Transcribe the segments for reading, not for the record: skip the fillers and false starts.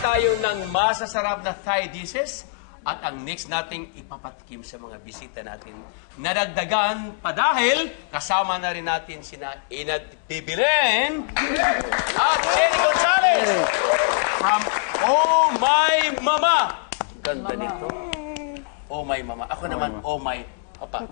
tayo ng masasarap na Thai dishes. At ang next nating ipapatikim sa mga bisita natin, nadagdagan pa dahil kasama na rin natin sina Inad Bibilen at Jenny Gonzalez from Oh My Mama. Ganda nito. Oh My Mama. Ako naman, Oh My Papa.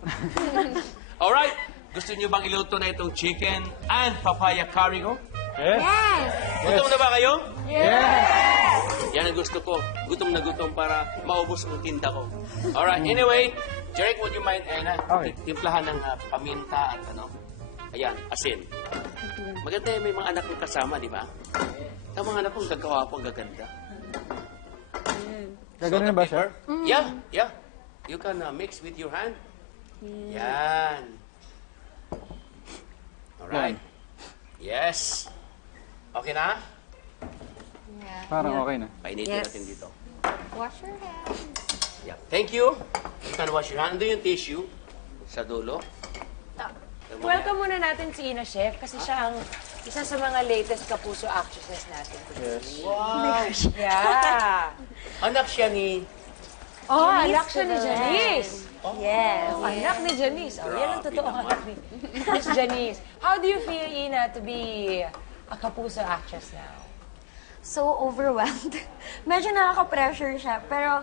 Alright, gusto niyo bang iluto na itong chicken and papaya curry ko? Yes! Gutom na ba kayo? Yes! Yan ang gusto ko. Gutom na gutom para maubos ang tinda ko. Alright, anyway, Jeric, would you mind, Okay. timplahan ng paminta at ayan, asin. Maganda yung may mga anak kong kasama, di ba? Ang mga anak kong gagawa po, gaganda. Gagawin na ba, sir? Yeah, yeah. You can mix with your hand. Yan. Alright. Yes. Okay na? Parang okay na. Painitin natin dito. Wash your hands. Yeah. Thank you. You can wash your hand. Ando yung tissue sa dulo. Welcome muna natin si Ina Chef kasi siya ang isa sa mga latest Kapuso actresses natin. Yes. Wow! Yeah! Anak siya ni... Oh, anak siya ni Janice. Yes. Oh, anak ni Janice. Oh, yan ang Grabe totoong naman. anak ni Miss Janice. How do you feel, Ina, to be a Kapuso actress now? So overwhelmed. Medyo nakaka-pressure siya, pero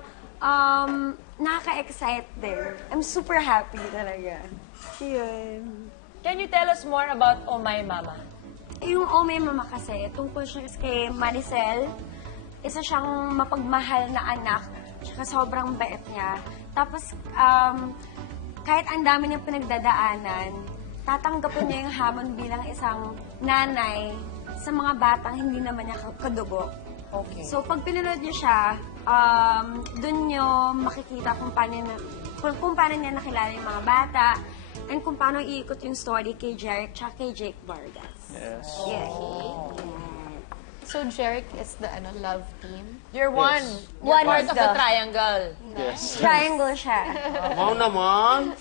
nakaka-excite din. I'm super happy talaga. Yun. Can you tell us more about Oh My Mama? Yung Oh My Mama kasi, tungkol siya kay Maricel, isa siyang mapagmahal na anak, tsaka sobrang bait niya. Tapos, kahit ang dami niyang pinagdadaanan, tatanggapin niya yung hamon bilang isang nanay sa mga batang hindi naman niya kadugo. Okay. So, pag pinanood niyo siya, dun niyo makikita kung paano niya nakilala yung mga bata and kung paano iikot yung story kay Jeric tsaka kay Jake Vargas. Yes. Yeah. So Jeric is the love team. You're one. One You're part of of the the- triangle. Yes. Triangle siya. Wow naman.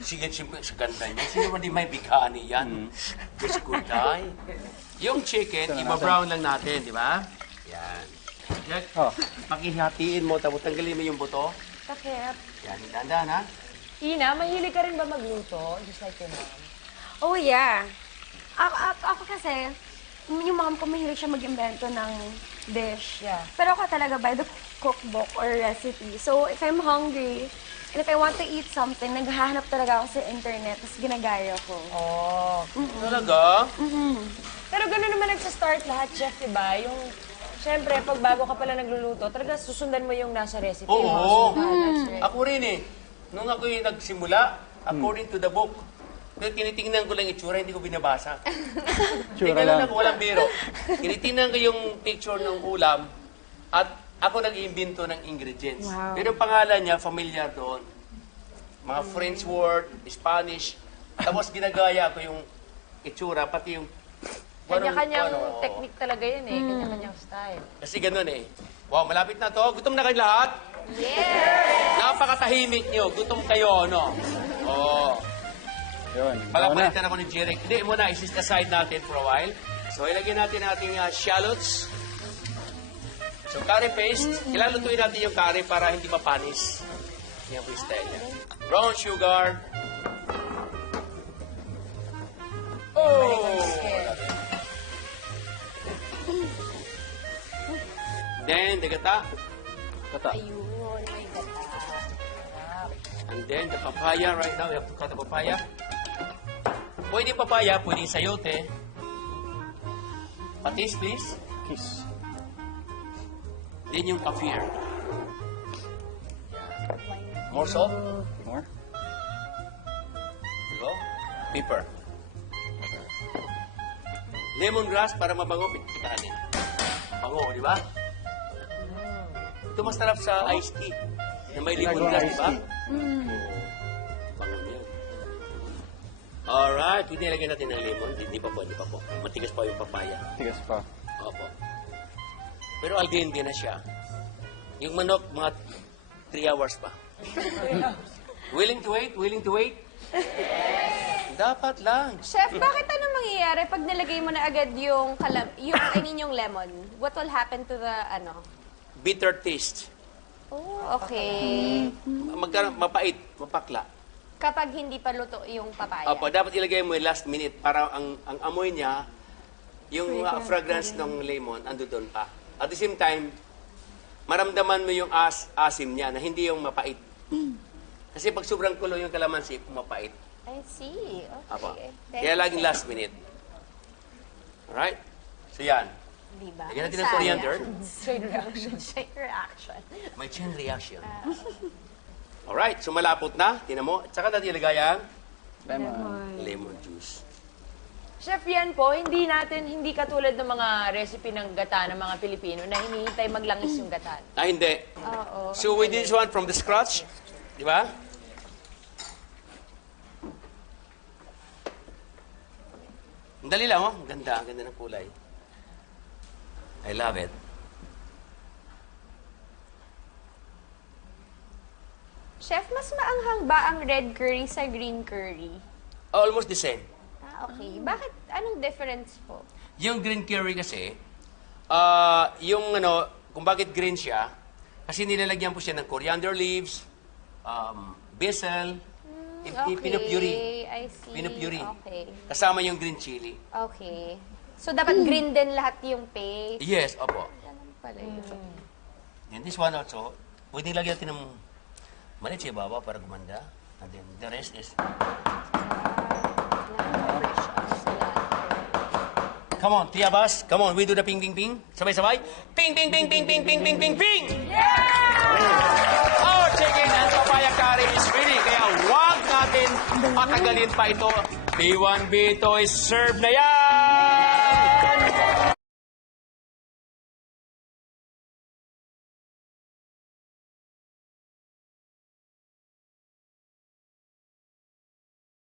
Sige, siyempre, sa ganda niya. Sino man di may bigani yan? Diyos ko, day. Yung chicken, iba-brown lang natin, di ba? Yan. Jack, Oh. pakihatiin mo, tapos tanggalin mo yung buto. Takip. Yan, dandan ha? Ina, mahilig ka rin ba magluto? Just like your mom. Oh, yeah. Ako kasi, yung mom ko mahilig siya mag-invento ng dish. Yeah. Pero ako talaga by the cookbook or recipe. So, if I'm hungry, and if I want to eat something, naghahanap talaga ako sa internet, tapos ginagaya ko. Oh. Talaga? Pero gano'n naman nagsa-start lahat, chef, diba? Yung, syempre, pag bago ka pala nagluluto, talaga susundan mo yung nasa recipe. Oo. That's right. Ako rin eh. Nung ako yung nagsimula, according to the book, kaya tinitingnan ko lang itsura, hindi ko binabasa. Hindi Tsura ganun lang. ako, walang biro. Tinitingnan ko yung picture ng ulam at ako nag-iimbento ng ingredients. Wow. Pero yung pangalan niya, familiar doon. Mga French word, Spanish. Tapos ginagaya ko yung itsura, pati yung... Kanya-kanyang technique talaga yun eh. Kanya-kanyang style. Kasi ganun eh. Wow, malapit na to. Gutom na kayo lahat? Yes! Napakatahimik nyo. Gutom kayo, no? Oo. Yun. Palapalitan ako ni Jeric. Hindi, muna, isis aside natin for a while. So, ilagyan natin ating shallots. So, curry paste. Ilalutuin natin yung curry para hindi mapanis. Yan po yung style niya. Brown sugar. Oh! Then, the gata. Kata. Ayun, may gata. And then, the papaya. Right now, we have to cut the papaya. Pwede papaya, pwede sayote. Patis, please. Kiss. Then yung kaffir. More salt. More? Go. Pepper. Lemongrass para mabango. Kita natin. Bango, di ba? Ito mas sarap sa iced tea. Na may lemongrass, di ba? Bango niya. Alright. Hindi nilagyan natin ng lemon. Hindi pa po, hindi pa po. Matigas pa yung papaya. Tigas pa. Opo. Pero al dente na siya. Yung manok, mga 3 hours pa. Willing to wait? Willing to wait? Dapat lang. Chef, bakit ano mangyayari pag nilagay mo na agad yung yung lemon? What will happen to the bitter taste. Oh, okay. Magkaroon, mapait, mapakla. Kapag hindi pa luto yung papaya. Opo, dapat ilagay mo yung last minute para ang amoy niya, yung fragrance ng lemon, ando doon pa. At the same time, maramdaman mo yung asim niya na hindi yung mapait. Kasi pag sobrang kulo yung kalamansi, mapait. I see. Okay. Apo. Thank Kaya you, laging Chef. last minute. Alright? So yan. Diba? Lagyan natin ng coriander. Chain reaction. Chain reaction. May chain reaction. Alright, so malapot na. Tinan mo. At saka natin ilagay ang Lemon. lemon juice. Chef, yan po, hindi katulad ng mga recipe ng gata ng mga Pilipino na hinihintay maglangis yung gata. Ah, hindi. Oo. So we did this one from the scratch. Di ba? Ang dali lang, oh. Ang ganda ng kulay. I love it. Chef, mas maanghang ba ang red curry sa green curry? Almost the same. Ah, okay. Bakit? Anong difference po? Yung green curry kasi, yung ano, kung bakit green siya, kasi nilalagyan po siya ng coriander leaves, basil, pinupuri. I see. Pinupuri. Okay. Kasama yung green chili. Okay. So, dapat green din lahat yung paste. Yes, opo. Ganun pala yun. And this one also, pwede lagyan natin ng maliit sa ibaba para gumanda. And then the rest is, come on, Tiabas. Come on, we do the ping, ping, ping. Sabay-sabay. Ping, ping, ping, ping, ping, ping, ping, ping, ping. Our chicken and papaya curry is ready. Kaya huwag natin patagalin pa ito. B1, B2 is served na yan!